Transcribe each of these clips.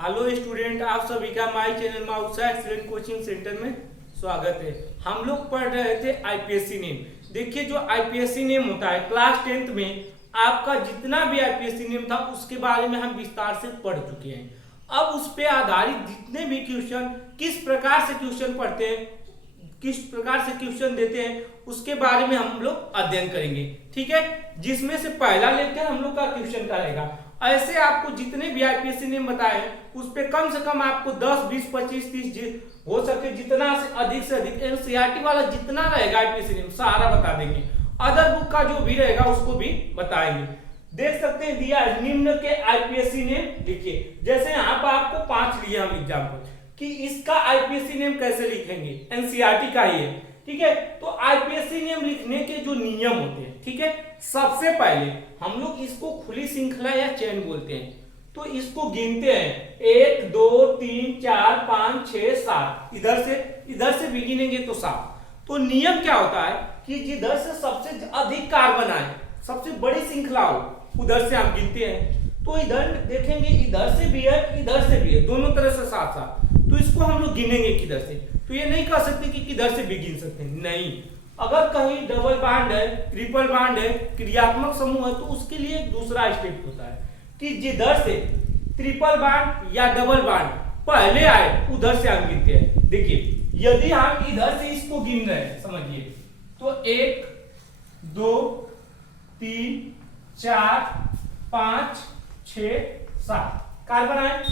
Hello student, आप सभी का my channel Mausa excellent coaching centre में स्वागत है। हम लोग पढ़ रहे थे आईपीएससी नेम। देखिए, जो आईपीएससी नेम होता है क्लास 10th में आपका जितना भी आईपीएससी नेम था उसके बारे में हम विस्तार से पढ़ चुके हैं। अब उस पे आधारित जितने भी क्वेश्चन, किस प्रकार से क्वेश्चन पढ़ते हैं, किस प्रकार से क्वेश्चन देते हैं, उसके बारे में हम लोग अध्ययन करेंगे। ठीक है, जिसमें से पहला लेक्चर हम लोग का क्वेश्चन का रहेगा। ऐसे आपको जितने भी आईपीएससी नेम बताए उस पे कम से कम आपको 10, 20, 25, 30 हो सके जितना से अधिक एनसीईआरटी वाला जितना रहेगा आईपीएससी नेम सारा बता देंगे। अदर बुक का जो भी रहेगा उसको भी बताएंगे। देख सकते हैं दिया निम्न के आईपीएससी नेम लिखिए। जैसे यहाँ पर आपको 5 लिए हम एग्जाम्पल कि इसका आईपीएससी नेम कैसे लिखेंगे, एनसीईआरटी का ही है। ठीक है, तो आईपीएससी नेम लिखने के जो नियम होते हैं, ठीक है, सबसे पहले हम लोग इसको खुली श्रृंखला या चेन बोलते हैं। तो इसको गिनते हैं 1 2 3 4 5 6 7, इधर से भी गिनेंगे तो 7। तो नियम क्या होता है कि जिधर से सबसे अधिक कार्बन आए, सबसे बड़ी श्रृंखला हो, उधर से हम गिनते हैं। तो इधर देखेंगे, इधर से भी है, इधर से भी है, दोनों तरह से साथ साथ। तो इसको हम लोग गिनेंगे किधर से। तो ये नहीं कह सकते कि किधर से भी गिन सकते हैं, नहीं। अगर कहीं डबल बॉन्ड है, ट्रिपल बॉन्ड है, क्रियात्मक समूह है, तो उसके लिए एक दूसरा स्टेप होता है कि जिधर से ट्रिपल बॉन्ड या डबल बॉन्ड पहले आए उधर से हम गिनते हैं। देखिए, यदि हम इधर से इसको गिन रहे हैं, समझिए, तो 1 2 3 4 5 6 7 कार्बन आए।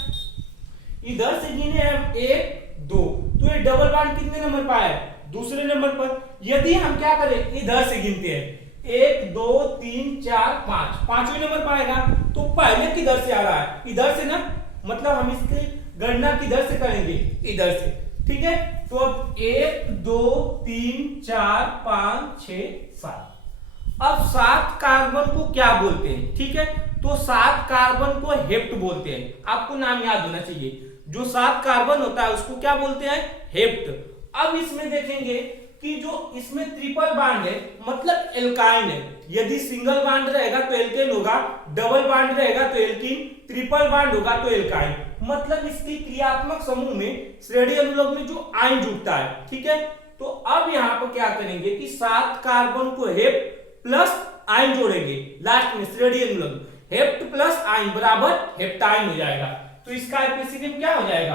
इधर से गिने हम 1 2, तो ये डबल बॉन्ड कितने नंबर पर आया, दूसरे नंबर पर। यदि हम क्या करें, इधर से गिनते हैं 1 2 3 4 5, पांचवें नंबर पर आएगा। तो पहले किधर से आ रहा है, इधर से ना, मतलब हम इसकी गणना किधर से करेंगे, इधर से। ठीक है, तो अब 1 2 3 4 5 6 7। अब 7 कार्बन को क्या बोलते हैं, ठीक है, तो 7 कार्बन को हेप्ट बोलते हैं। आपको नाम याद होना चाहिए। जो 7 कार्बन होता है उसको क्या बोलते हैं, हेप्ट। अब इसमें देखेंगे कि जो इसमें ट्रिपल बॉन्ड है मतलब एल्काइन है। यदि सिंगल बॉन्ड रहेगा तो एल्केन होगा, डबल बॉन्ड रहेगा तो एल्कीन, ट्रिपल बॉन्ड होगा तो एल्काइन। मतलब इसकी क्रियात्मक समूह में श्रेणी अनुलग्न में जो आयन जुड़ता है। ठीक है, तो अब यहाँ पर क्या करेंगे कि 7 कार्बन को हेप्ट प्लस आयन जोड़ेंगे लास्ट में, श्रेणी अनुलग्न। हेप्ट प्लस आयन बराबर हेप्टाइन हो जाएगा। तो इसका आईपीएससी नेम क्या हो जाएगा,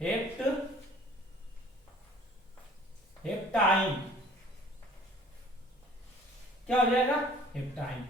हेप्टाइन। क्या हो जाएगा, हेप्टाइन।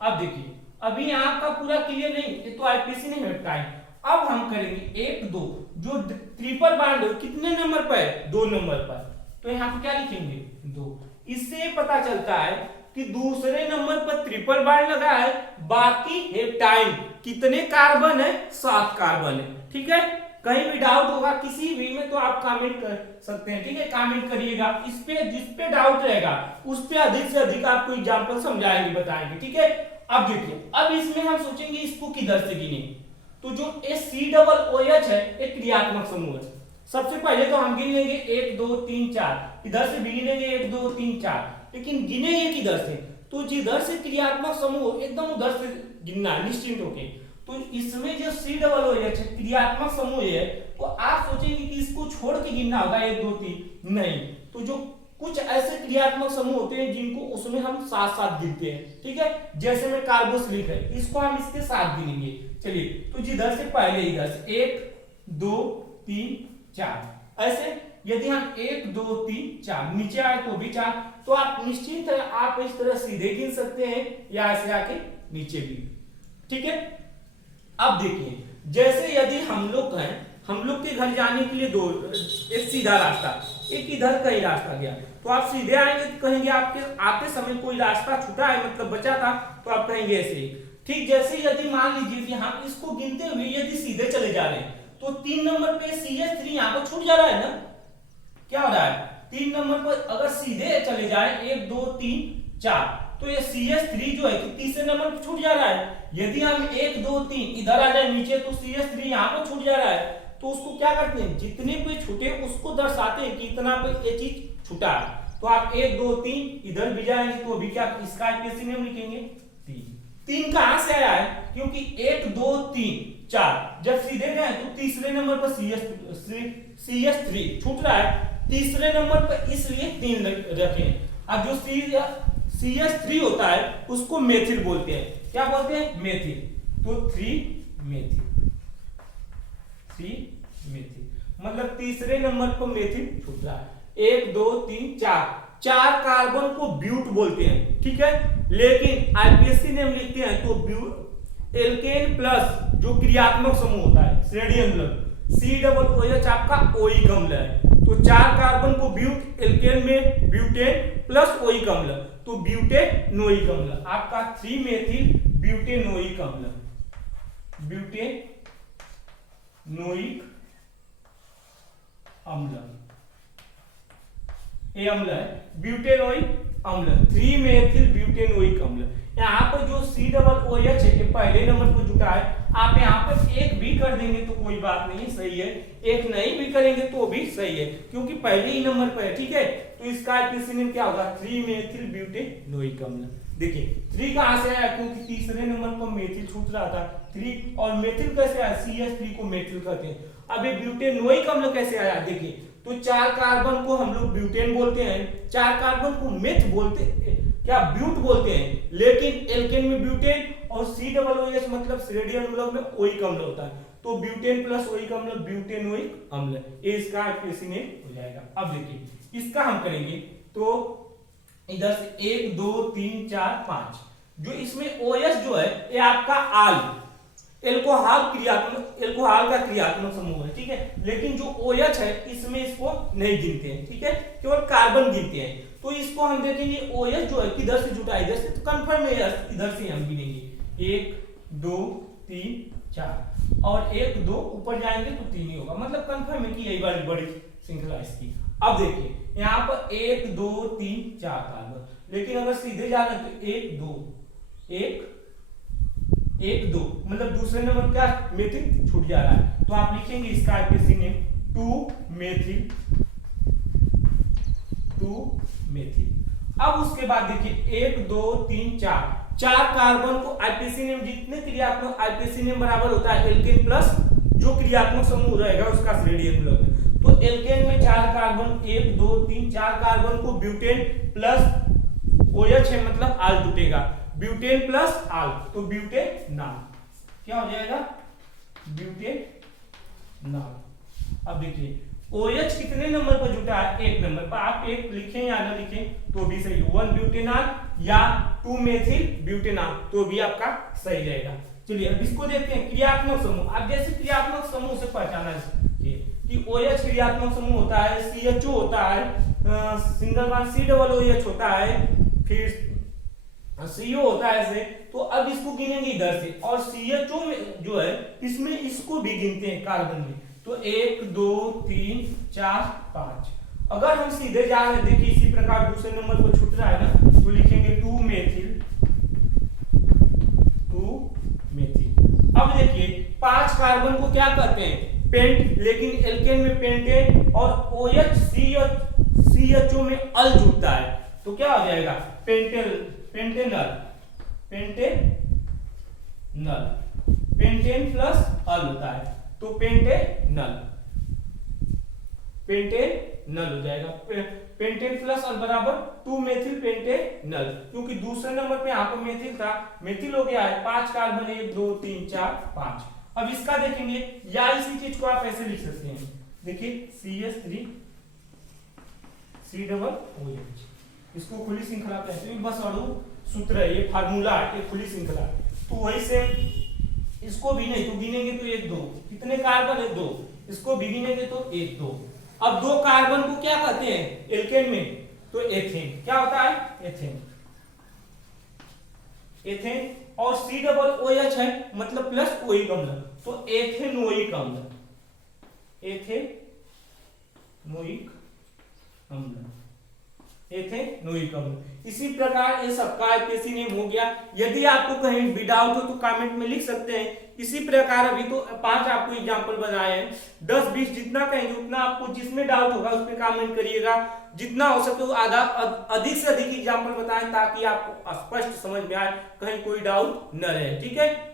अब देखिए, अभी आपका पूरा क्लियर नहीं, ये तो आईपीएससी नेम हेप्टाइन। अब हम करेंगे 1 2, जो ट्रिपल बॉन्ड कितने नंबर पर है, 2 नंबर पर। तो यहाँ पे क्या लिखेंगे, 2। इससे पता चलता है कि दूसरे नंबर पर ट्रिपल बॉन्ड लगा है, बाकी हेप्टाइन। कितने कार्बन है, 7 कार्बन है। ठीक है, कहीं भी डाउट होगा किसी भी में तो आप कमेंट कर सकते हैं। ठीक है, कमेंट करिएगा। इस पे जिस पे डाउट रहेगा उस पे अधिक से अधिक आपको एग्जांपल समझाएंगे, बताएंगे। ठीक है, अब देखिए, अब इसमें हम सोचेंगे इसको किधर से गिने। तो जो COOH है एक क्रियात्मक समूह है। सबसे पहले तो हम गिन लेंगे 1 2 3 4, इधर से भी गिनेंगे 1 2 3 4, लेकिन गिनेंगे किधर से, तो जिधर से क्रियात्मक समूह एकदम उधर से गिनना निश्चिंत होके। तो इसमें जो COOH क्रियात्मक समूह है, तो आप सोचेंगे कि इसको छोड़ के गिनना होगा 1 2 3, नहीं। तो जो कुछ ऐसे क्रियात्मक समूह होते हैं जिनको उसमें हम साथ साथ गिनते हैं। ठीक है, जैसे में कार्बोक्सिलिक है, इसको हम इसके साथ गिनेंगे। चलिए, तो जिधर से पहले इधर से 1 2 3 4, ऐसे यदि हम 1 2 3 4 नीचे आए तो भी 4। तो आप निश्चित है, आप इस तरह सीधे गिन सकते हैं या ऐसे आके नीचे भी। ठीक है, अब देखिए, जैसे यदि हम लोग हैं, हम लोग के घर जाने के लिए एक सीधा रास्ता, एक इधर का ही रास्ता गया, तो आप सीधे आएंगे तो कहेंगे आपके आते समय कोई रास्ता छूटा है, मतलब बचा था, तो आप कहेंगे ऐसे। ठीक, जैसे यदि मान लीजिए कि हम इसको गिनते हुए यदि सीधे चले जा रहे हैं, तो 3 नंबर पे CH3 यहाँ पर छूट जा रहा है ना। क्या हो रहा है, 3 नंबर पर अगर सीधे चले जाए 1 2 3 4, तो ये CH3 जो है कि तीसरे नंबर पर छूट जा रहा है। यदि हम 1 2 3 इधर आ जाए नीचे, तो CH3 यहाँ पर छूट जा रहा है। तो उसको क्या करते हैं, जितने पे छूटे उसको दर्शाते हैं कि इतना पे ये चीज छूटा है। तो आप 1 2 3 इधर भी जाएंगे तो अभी क्या, इसका आईपीएससी नेम लिखेंगे 3। 3 कहां से आया है, क्योंकि 1 2 3 4 जब सीधे गए तो तीसरे नंबर पर CH3 छूट रहा है, तीसरे नंबर पर इसलिए 3 रखें। अब जो CH3 होता है उसको मेथिल बोलते हैं, क्या बोलते हैं, मेथिल। तो 3 मेथिल मतलब तीसरे नंबर पर मेथिल छूट रहा है। 1 2 3 4 कार्बन को ब्यूट बोलते हैं, ठीक है। लेकिन आईपीएससी ने हम लिखते हैं तो ब्यूट एल्केन प्लस जो क्रियात्मक समूह होता है श्रेणी अम्ल COOH आपका ओइक अम्ल है। तो 4 कार्बन को ब्यूट, एल्केन में ब्यूटेन प्लस ओइक अम्ल, तो ब्यूटेनोइक अम्ल आपका 3 मेथिल ब्यूटेनोइक अम्ल, ब्यूटेनोइक अम्ल, ये अम्ल है ब्यूटेनोइक अम्ल, 3 मेथिल ब्यूटेनोइक अम्ल। यहाँ पर जो COOH है ये पहले नंबर पर जुटा है, आप यहाँ पर 1 भी कर देंगे तो कोई बात नहीं, सही है, 1 नहीं भी करेंगे तो भी सही है, क्योंकि पहले ही नंबर पर है, ठीक है। तो इसका आईपीसी नेम क्या होगा, 3 मेथिल ब्यूटेनोइक अम्ल। देखिए 3 कहां से आया, क्योंकि तीसरे नंबर पर मेथिल छूट रहा था 3, और मेथिल कैसे आया, CH3 को मेथिल कहते हैं। अब ये ब्यूटेनोइक अम्ल कैसे आया, देखिए तो 4 कार्बन को हम लोग ब्यूटेन बोलते हैं, 4 कार्बन को मेथ बोलते हैं, क्या ब्यूट बोलते हैं, लेकिन एल्केन में ब्यूटेन और COOH मतलब श्रेणी अम्ल में ओइक अम्ल होता है, तो ब्यूटेन प्लस ओइक अम्ल ब्यूटेनोइक अम्ल, ये इसका आईपीसी नेम हो जाएगा। अब देखिए इसका हम करेंगे तो इधर से 1 2 3 4 5, जो इसमें OH जो है ये आपका आल एल्कोहल का क्रियात्मक समूह है, ठीक है। लेकिन जो OH है इसमें इसको नहीं गिनते हैं, ठीक है, केवल कार्बन गिनते हैं। तो इसको हम देखेंगे OH जो है किधर से जुटा है, इधर से, तो कंफर्म है इधर से हम गिनेंगे 1 2 3 4 और 1 2 ऊपर जाएंगे तो 3 ही होगा, मतलब कंफर्म है कि यही वाली बड़ी श्रृंखला इसकी। अब देखिए यहाँ पर 1 2 3 4 कार्बन, लेकिन अगर सीधे जा रहे हैं तो 1 2 मतलब दूसरे नंबर क्या मेथिल छूट जा रहा है, तो आप लिखेंगे इसका आईपीसी नेम 2 मेथिल। अब उसके बाद देखिए 1 2 3 4 कार्बन को आईपीसी नेम, जितने क्रियात्मक आईपीसी नेम बराबर होता है एल्केन प्लस जो क्रियात्मक समूह रहेगा उसका श्रेणी अम्ल, तो एल्केन में 4 कार्बन 1 2 3 4 कार्बन को ब्यूटेन प्लस OH है मतलब आल जुटेगा, ब्यूटेन प्लस आल तो ब्यूटेनॉल, क्या हो जाएगा, ब्यूटेनॉल। अब देखिए OH कितने नंबर पर जुटा है, 1 नंबर पर, आप 1 लिखें या ना लिखें तो भी सही, 1 ब्यूटेनॉल या 2 मेथिल ब्यूटेनॉल तो भी आपका सही रहेगा। चलिए अब इसको देखते हैं क्रियात्मक समूह। अब जैसे क्रियात्मक समूह से पहचाना कि OH क्रियात्मक समूह होता है, CHO होता है, सिंगल बॉन्ड COOH होता है, फिर CO होता है ऐसे, तो अब इसको गिनेंगे इधर से, और CHO में जो है इसमें इसको भी गिनते हैं कार्बन में, तो 1 2 3 4 5। अगर हम सीधे जा रहे हैं, देखिए इसी प्रकार दूसरे नंबर पर छूट रहा है ना, तो लिखेंगे 2 मेथिल। अब देखिए 5 कार्बन को क्या कहते हैं, पेंट, लेकिन एल्केन में पेंटेन और OH CHO में अल जुटता है, तो क्या हो जाएगा, पेंटेनल, पेंटेन प्लस अल होता है, तो पेंटेनल हो जाएगा, पेंटेन प्लस अल बराबर 2 मेथिल पेंटेनल, क्योंकि दूसरे नंबर पे यहाँ पर मेथिल था, मेथिल हो गया है 5 कार्बन 1 2 3 4 5। अब इसका देखेंगे, या इसी चीज को आप ऐसे लिख सकते हैं, देखिए CH3 COOH, इसको खुली श्रृंखला कहते हैं, बस अणु सूत्र है, ये फार्मूला है, ये खुली श्रृंखला। तो वही से इसको भी नहीं तो गिनेंगे तो 1 2, कितने कार्बन है 2, इसको भी गिनेंगे तो 1 2। अब 2 कार्बन को क्या कहते हैं एल्केन में, तो एथेन, क्या होता है एथेन, और COOH है मतलब प्लस ओइक अम्ल, तो एथेनोइक अम्ल, एथेनोइक अम्ल। इसी प्रकार ये सबका आईपीएसी नेम हो गया। यदि आपको कहीं भी डाउट हो तो कमेंट में लिख सकते हैं। इसी प्रकार अभी तो 5 आपको एग्जांपल बनाए हैं, 10-20 जितना कहेंगे उतना आपको जिसमें डाउट होगा उस पर कमेंट करिएगा। जितना हो सके वो अधिक से अधिक एग्जांपल बताएं ताकि आपको स्पष्ट समझ में आए, कहीं कोई डाउट न रहे। ठीक है।